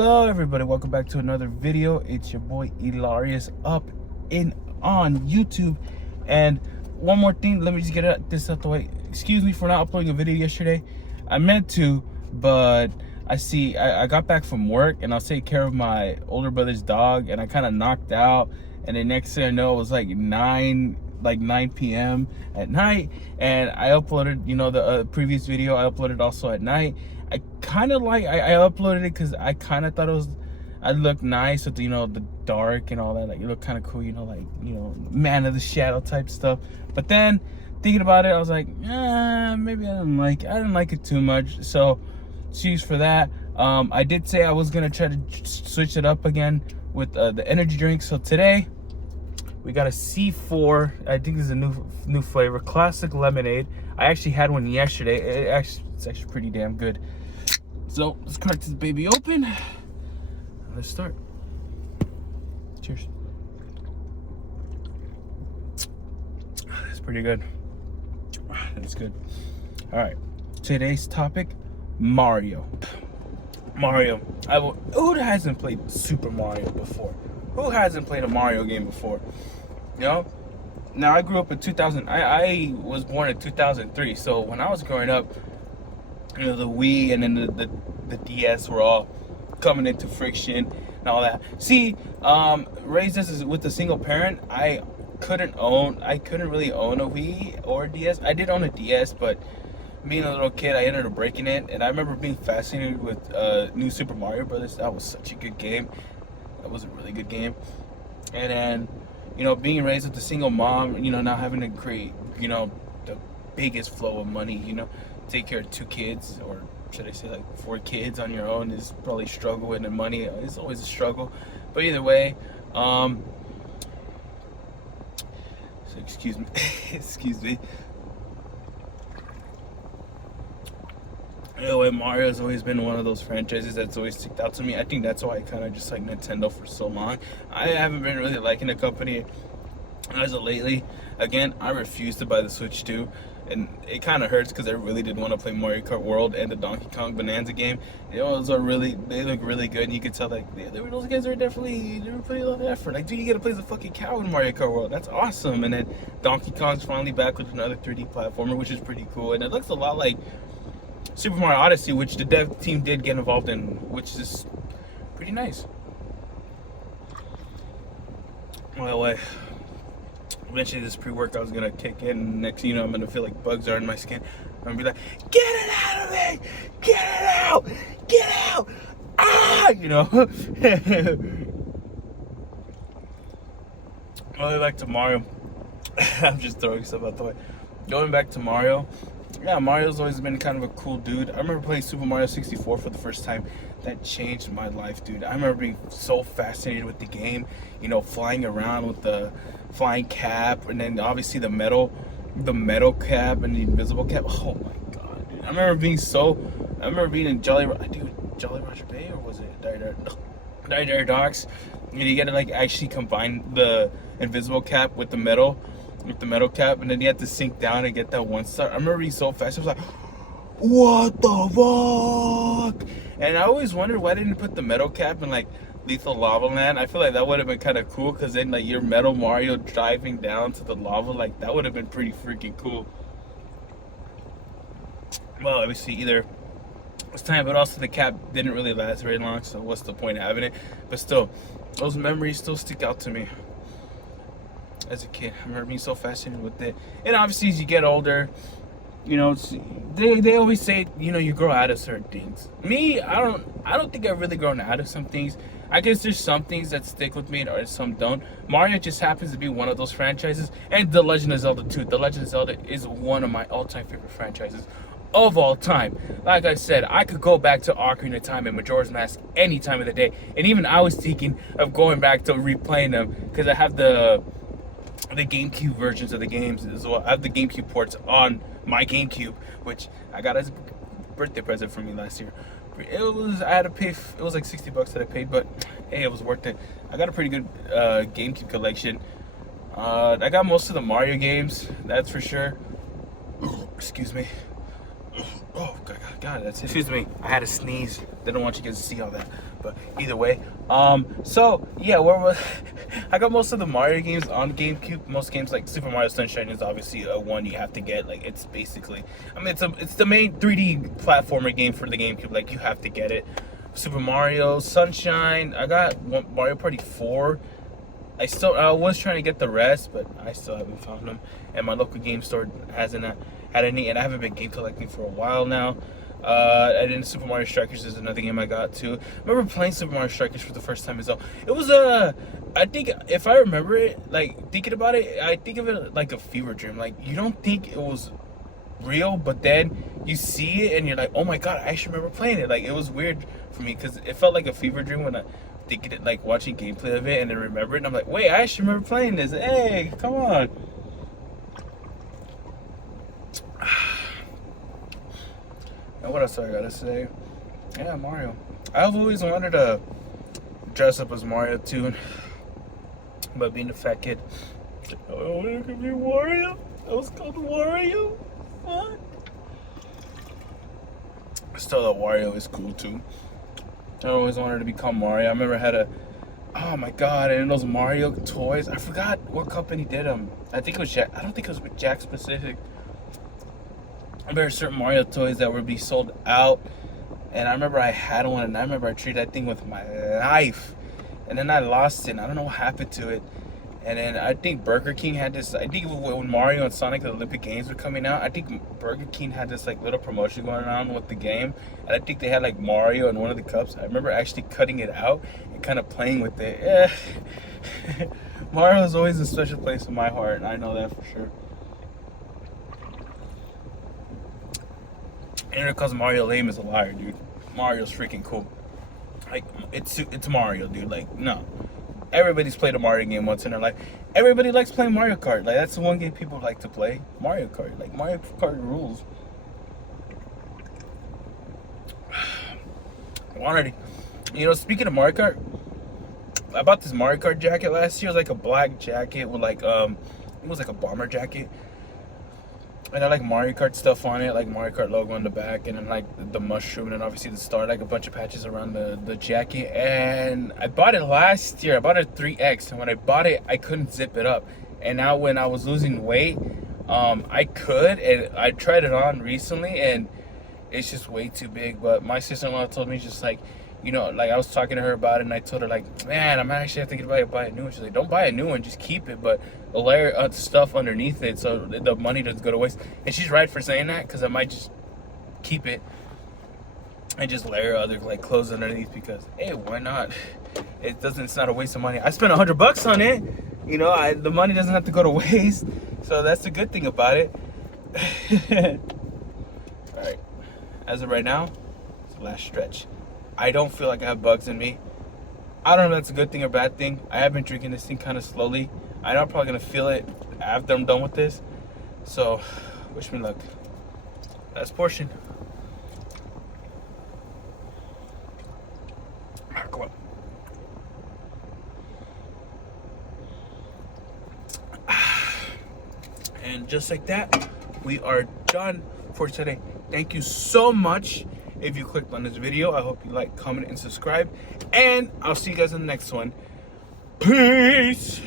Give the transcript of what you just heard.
Hello everybody, welcome back to another video. It's your boy Hilarious up on YouTube. And one more thing, let me just get this out the way. Excuse me for not uploading a video yesterday. I meant to, but I got back from work and I was taking care of my older brother's dog and I kind of knocked out, and the next thing I know it was like 9 p.m. at night, and I uploaded, the previous video I uploaded also at night. I uploaded it because I kind of thought I'd look nice with the dark and all that. Like, it looked kind of cool, man of the shadow type stuff. But then thinking about it, I was like, maybe I didn't like it too much. So excuse for that. I did say I was gonna try to switch it up again with the energy drink. So today we got a C4. I think this is a new flavor, classic lemonade. I actually had one yesterday. It's actually pretty damn good. So let's crack this baby open. Let's start. Cheers. That's pretty good. That's good. All right. Today's topic: Mario. Who hasn't played Super Mario before? Who hasn't played a Mario game before? Now I grew up in 2000. I was born in 2003. So when I was growing up, the Wii and then the DS were all coming into friction and all that. See, raised as with a single parent, I couldn't really own a Wii or a DS. I did own a DS, but being a little kid, I ended up breaking it. And I remember being fascinated with New Super Mario Brothers. That was such a good game. That was a really good game. And then, being raised with a single mom, not having to create, the biggest flow of money, take care of 2 kids, or should I say like 4 kids on your own is probably a struggle, and the money is always a struggle. But either way, so excuse me. Anyway, Mario's always been one of those franchises that's always sticked out to me. I think that's why I kind of just like Nintendo for so long. I haven't been really liking the company as of lately. Again, I refuse to buy the Switch 2, and it kind of hurts because I really did want to play Mario Kart World and the Donkey Kong Bonanza game. They look really good, and you could tell like those guys are definitely putting a lot of effort. Like, dude, you get to play the fucking cow in Mario Kart World. That's awesome. And then Donkey Kong's finally back with another 3D platformer, which is pretty cool, and it looks a lot like Super Mario Odyssey, which the dev team did get involved in, which is pretty nice. Well, eventually this pre-workout is gonna kick in. Next thing you know, I'm gonna feel like bugs are in my skin. I'm gonna be like, get it out of me! Get it out! Get out! Ah! Going back to Mario. I'm just throwing stuff out the way. Going back to Mario. Yeah, Mario's always been kind of a cool dude. I remember playing Super Mario 64 for the first time. That changed my life, dude. I remember being so fascinated with the game, flying around with the flying cap, and then obviously the metal cap and the invisible cap. Oh my god, dude. I remember being in Jolly Roger Bay, or was it Dire Docks? And you get to like actually combine the invisible cap with the metal cap, and then you have to sink down and get that 1 star. I remember being so fast. I was like, what the fuck? And I always wondered why didn't you put the metal cap in like Lethal Lava Land. I feel like that would have been kind of cool, because then like your Metal Mario driving down to the lava, like that would have been pretty freaking cool. Well, obviously either it's time, but also the cap didn't really last very long, so what's the point of having it? But still, those memories still stick out to me. As a kid, I remember being so fascinated with it. And obviously, as you get older, they always say, you grow out of certain things. Me, I don't think I've really grown out of some things. I guess there's some things that stick with me and some don't. Mario just happens to be one of those franchises, and The Legend of Zelda 2. The Legend of Zelda is one of my all-time favorite franchises of all time. Like I said, I could go back to Ocarina of Time and Majora's Mask any time of the day. And even I was thinking of going back to replaying them, because I have the GameCube versions of the games as well. I have the GameCube ports on my GameCube, which I got as a birthday present for me last year. It was like $60 that I paid, but hey, it was worth it. I got a pretty good GameCube collection. I got most of the Mario games, that's for sure. Excuse me. Oh, God, that's it. Excuse me. I had a sneeze. Didn't want you guys to see all that. But either way, so yeah, where was I got most of the Mario games on GameCube. Most games like Super Mario Sunshine is obviously a one you have to get. Like it's basically, I mean, it's the main 3D platformer game for the GameCube. Like you have to get it. Super Mario Sunshine. I got Mario Party 4. I was trying to get the rest, but I still haven't found them. And my local game store hasn't had any, and I haven't been game collecting for a while now. And then Super Mario Strikers is another game I got too. I remember playing Super Mario Strikers for the first time as well. It was I think if I remember it, like thinking about it, I think of it like a fever dream. Like you don't think it was real, but then you see it and you're like, oh my god, I actually remember playing it. Like it was weird for me because it felt like a fever dream when I thinking it, like watching gameplay of it and then remember it, and I'm like, wait, I actually remember playing this. Hey, come on. And what else I gotta say? Yeah, Mario. I've always wanted to dress up as Mario too, but being a fat kid, oh, it could be Wario. I was called Wario. What? Still, that Wario is cool too. I always wanted to become Mario. I remember I had oh my god, and those Mario toys. I forgot what company did them. I think it was Jack. I don't think it was with Jack specific. I remember certain Mario toys that would be sold out, and I remember I had one, and I remember I treated that thing with my life, and then I lost it, and I don't know what happened to it. And then I think Burger King had this, I think when Mario and Sonic the Olympic Games were coming out, I think Burger King had this like little promotion going on with the game, and I think they had like Mario in one of the cups. I remember actually cutting it out and kind of playing with it. Yeah. Mario is always a special place in my heart, and I know that for sure. And because Mario lame is a liar, dude. Mario's freaking cool. Like it's Mario, dude. Like no. Everybody's played a Mario game once in their life. Everybody likes playing Mario Kart. Like that's the one game people like to play. Mario Kart. Like Mario Kart rules. Speaking of Mario Kart, I bought this Mario Kart jacket last year. It was like a black jacket with like it was like a bomber jacket. And I like Mario Kart stuff on it, like Mario Kart logo on the back, and then like the mushroom, and then obviously the star, like a bunch of patches around the jacket. And I bought it last year. I bought a 3X, and when I bought it, I couldn't zip it up. And now when I was losing weight, I could, and I tried it on recently, and it's just way too big. But my sister-in-law told me just like, like I was talking to her about it, and I told her like, man, I'm actually thinking about buy a new one. She's like, don't buy a new one, just keep it, but layer stuff underneath it so the money doesn't go to waste. And she's right for saying that, because I might just keep it and just layer other like clothes underneath, because hey, why not? It's not a waste of money. I spent $100 on it. The money doesn't have to go to waste, so that's the good thing about it. All right, as of right now, it's the last stretch. I don't feel like I have bugs in me. I don't know if that's a good thing or bad thing. I have been drinking this thing kind of slowly. I know I'm probably going to feel it after I'm done with this. So, wish me luck. Last portion. Come on. And just like that, we are done for today. Thank you so much. If you clicked on this video, I hope you like, comment, and subscribe. And I'll see you guys in the next one. Peace!